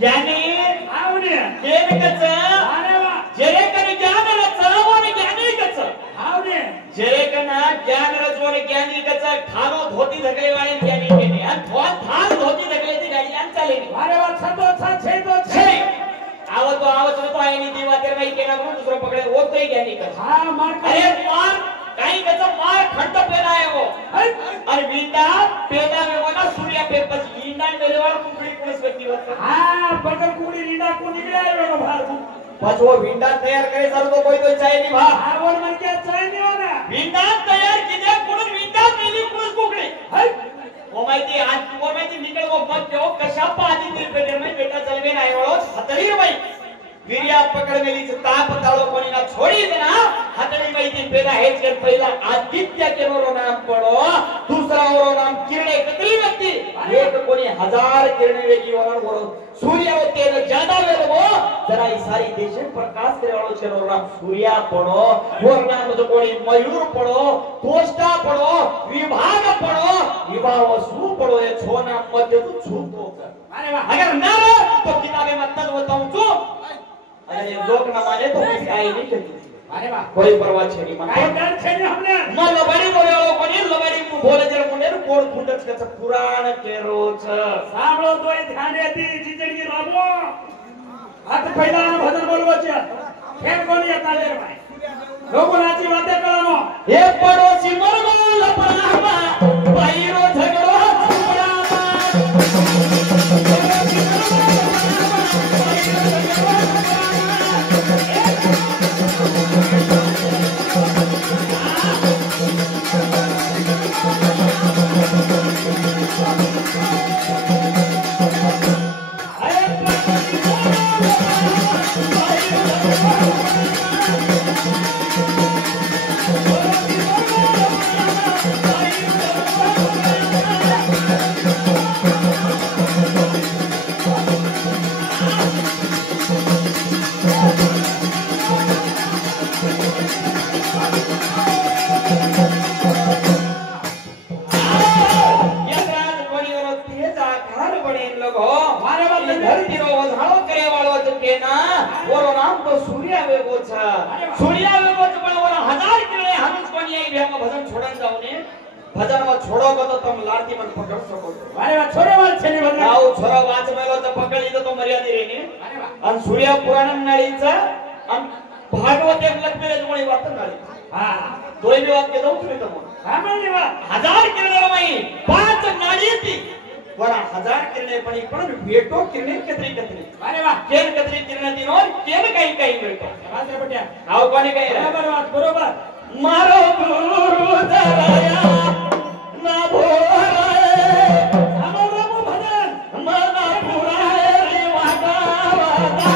ज्ञानी आवडे केनकच अरे वा जेरेकन ज्ञान रचवण ज्ञानी कच आवडे जेरेकन ज्ञान रचवण ज्ञानी कच ठानो धोती धकले वाले ज्ञानी केने आणि थान धोती धकले ती गाडी आणि चालेली अरे वा छतो छे तो छे आवत तो आहे नी देवा तेर बाई केना म्हणून दुसरा पकडे ओतोय ज्ञानी कच हा मार अरे मार काही कच मार खंड पेला आहे वो अरे विंदा पेला वेवना सूर्या पेपस विंदा मेलेवार कुकडी पुलिस व्यक्ती होत हा बगर कुकडी लीडा को निकळ्या एवढा भार बस वो विंदा तयार करे सर तो कोई तो चाय नहीं भा हा बोल मन क्या चाय नहीं होना विंदा तयार किदे कुडून विंदा मेली पुलिस कुकडी वो माहिती आज वो माहिती निकळ वो मत देव कशा पादी दिल पे में बेटा चलवे नाही वळो हतरी रे बाई वीर्या पकड मेलीच ताप ताळो कोणी ना छोडी दे ना हतरी माहिती पेला हेच कर पहिला आदित्य केरो नाम पडो दूसरा ओरो नाम किरणे कतरी व्यक्ती एक कोणी 1000 किरणे वेगी वरण वरो सूर्य वो तेल ज्यादा वेल वो जरा ई सारी देश प्रकाश करे वालो केरो नाम सूर्या पडो और नाम तो कोणी मयूर पडो तोष्टा पडो विभाग पडो विभाग सु पडो ये छो नाम मध्य तू छूतो अरे वा अगर ना तो किताबे मत बताऊं तू अगर ये लोग ना माने तो किसी आई नहीं करती अरे वाह कोई परवाह छेनी मन काय डर छेनी हमने म लबाडी बोले वालो कोणी लबाडी मु बोले जर मुंडे कोड फुटच कच पुराण केरोच सांभळो तोय ध्यान देती जिंदगी राबो आता पहिला भजन बोलवचे फेर कोणी येता रे बाई लोकोनाची वाते कळनो हे पडोसी मरगो लपनामा बाईरो झगडो भजन में छोड़ो तो तुम लाड़ती मन पकड़ सको अरे वाह छोरे वाल छेनी भजन आओ छोरा वाच मेलो तो पकड़ी तो मर्यादा रेनी अरे वाह अन सूर्य पुराण नाळीचा अन भागवत एक लक्ष्मीरे जोडी वाटत नाळी हां दोय बी वाक्य जाऊ तुम्ही तो हां म्हणजे वा 1000 किरणे माई 5 नाळी ती वरा 1000 किरणे पण भेटो किरणे कतरी अरे वाह केन कतरी किरणे दिनो केन काही मिळतो वाच रे बट्या आओ कोणी काही बरोबर मारो गुरु दराया ना भोराए हमारा वो भजन मना पुराए रे वागा वागा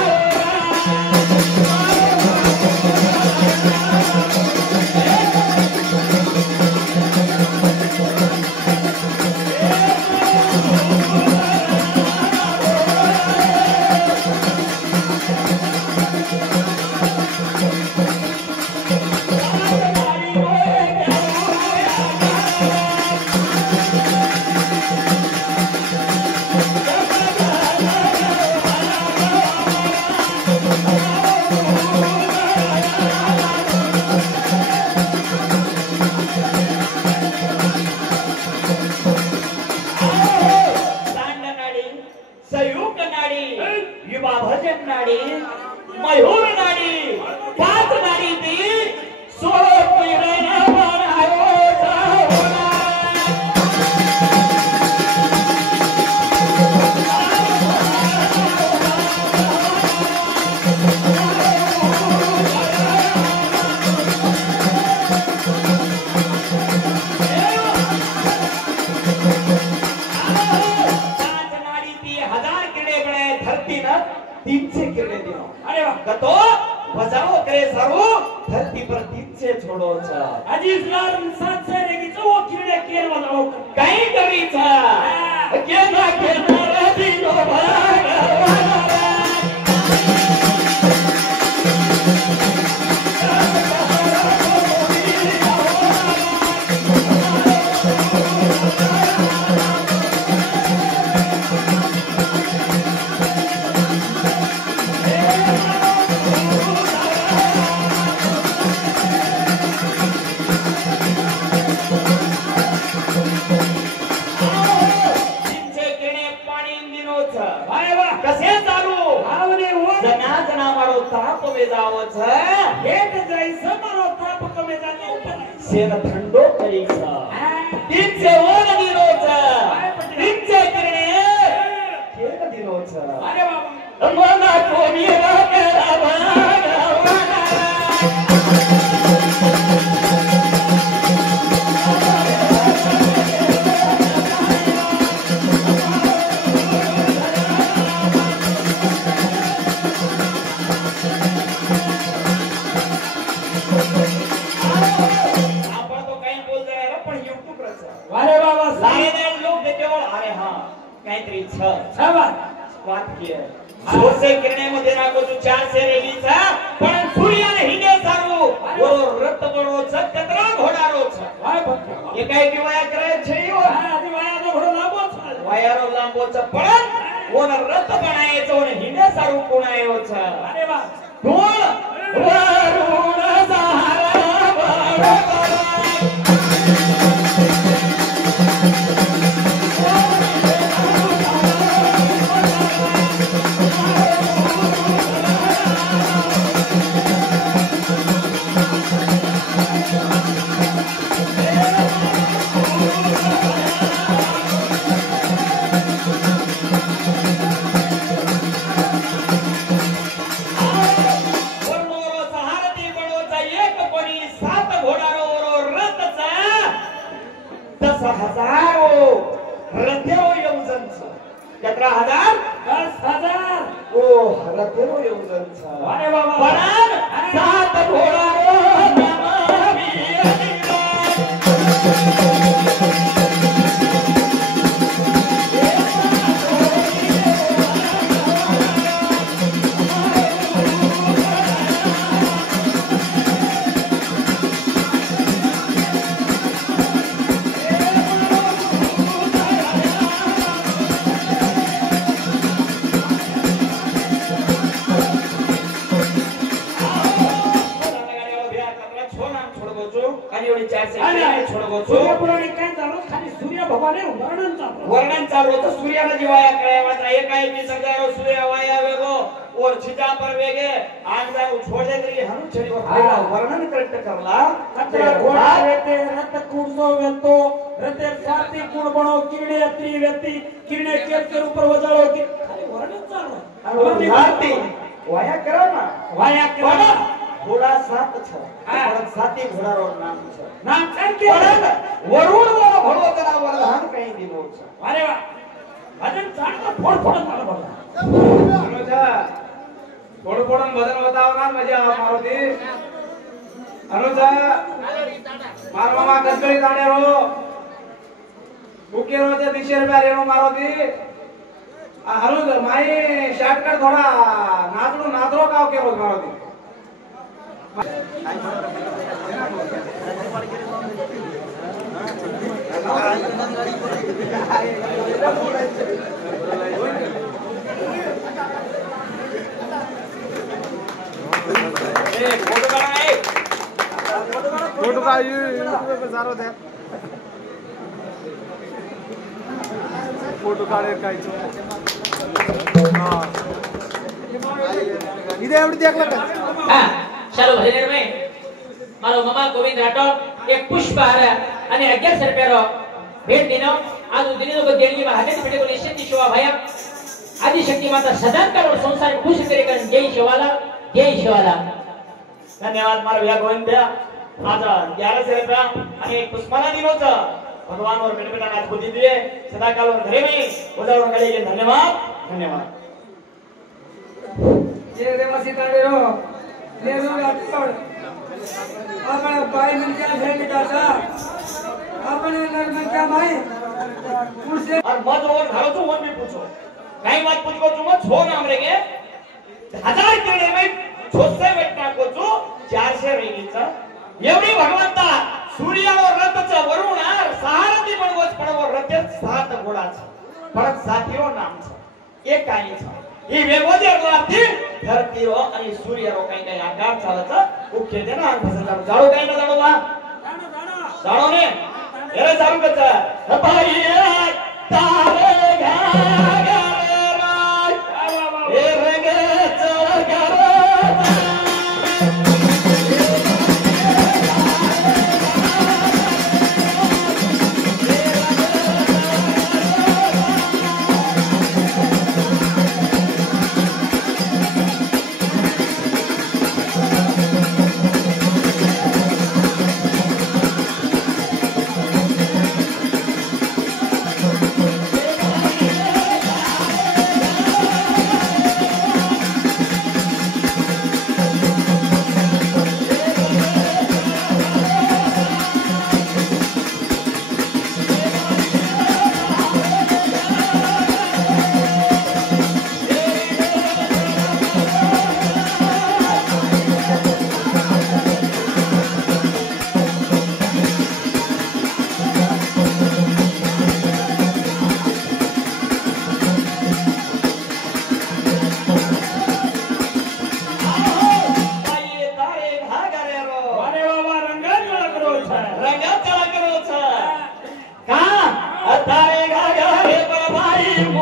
कसे चालू आवने वर जना जना मारो ताप में जावच हेट जायचं मारो ताप कमी जाते ऊपर सेन थंडो करीचा तीनचे वन दिनोच तीनचे किरणे केक दिनोच अरे बाबा मना कोणी वाकरा भगवाना अरे बाबा लायन लोग देखेवर अरे हा काहीतरी छावा वाक्य सोसे किरणेमध्ये राखो तू 400 रेलीचा पण सूर्याने हिने सांगू वो रत बडोच कतरा घोडारोच काय भक्त हे काय की वया कराय छई हो आधी वयानो घोडो लांबोच वयारो लांबोच पण वो रत बनायचं वो हिने सारू कोणायोच अरे वा कोण वरुण सहारा बडोच हजारो रथेरो येऊजनच 17000 10,000 ओ रथेरो येऊजनच अरे बाबा पण 7 घोडारो नमावी वर्णन चालू होतं सूर्याला जीवाया कळायचा एकाएकी सगळ्या सूर्य वाया वेगो और छिटा पर वेगे आग जाऊ छोड़ दे तरी हम छड़ी वर्णन करेक्ट करला कतरा घोडा रेते रत कुणसो वेतो रते साती कुण बणो किरणे अत्री व्यती किरणे केर ऊपर वजाळो की खाली वर्णन चालू भारती वाया करा ना वाया करा घोड़ा 7 छ पण साती घोडारो नाम छ नाम करके वरुण वाला घोडो करा वरदान काही दिलो छ अरे वा भजन चांगला फोड फोडून मला बोला अनुजा फोड फोडून भजन बतावणार मजा मारुती अनुजा मार मामा कचकळी ताणे रो बुकेरोच्या दिशेर प्यारेनो मारुती अनुजा माई शॉर्टकट थोडा नादरो काव केरो मारुती फोटो का यूट्यूब पे सारो दे फोटो काढे काय हां इधे एवढी देखला का हां ચાલો ભજન में મારો મામા ગોવિંદ રાઠોડ એક પુષ્પહાર અને 1100 રૂપિયાનો ભેટ દીનો આજુ દિનનો દેણીમાં હાજર ભેટે બોલે શક્તિ શોભા ભયા આદિ શક્તિ માતા સદાંતર और संसार खुश करे कर जय शिवाला धन्यवाद मारो भैया गोविंद भैया आज 1100 रुपया आणि पुष्पाला दिनोच भगवान और बेटा नाच को दीजिए सदा काल और घरे में उधर गले के धन्यवाद धन्यवाद ये देवासी ताणे रो ले रो राठोड आपण बाई म्हणजे भेट दादा आपण लग्न क्या भाई मुझसे और मत और घरो तो वन भी पूछो कहीं मत पूछ को तुम छो नाम रेगे 1000 किरणे में छोसे भेटना को जो 400 रेगीचा एवढी भगवंता सूर्यावर रथचा वरुण सहारती बनवत पडवर रथे 7 घोडाचा पण साथीरो नाम छ एक काही छ ही वेगोदी अगलाती धरतीरो आणि सूर्यरो काही काही आकार चालचा मुख्य दे ना भजन जाडो काही ना जाडो बा जाडो ने एरे जाडो कचा बाई तारे घागरे राय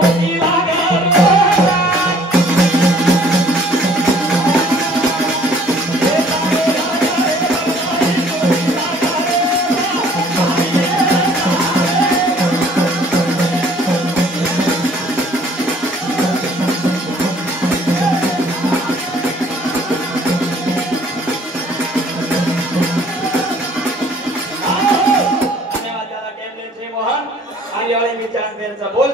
कोटी लागा बोल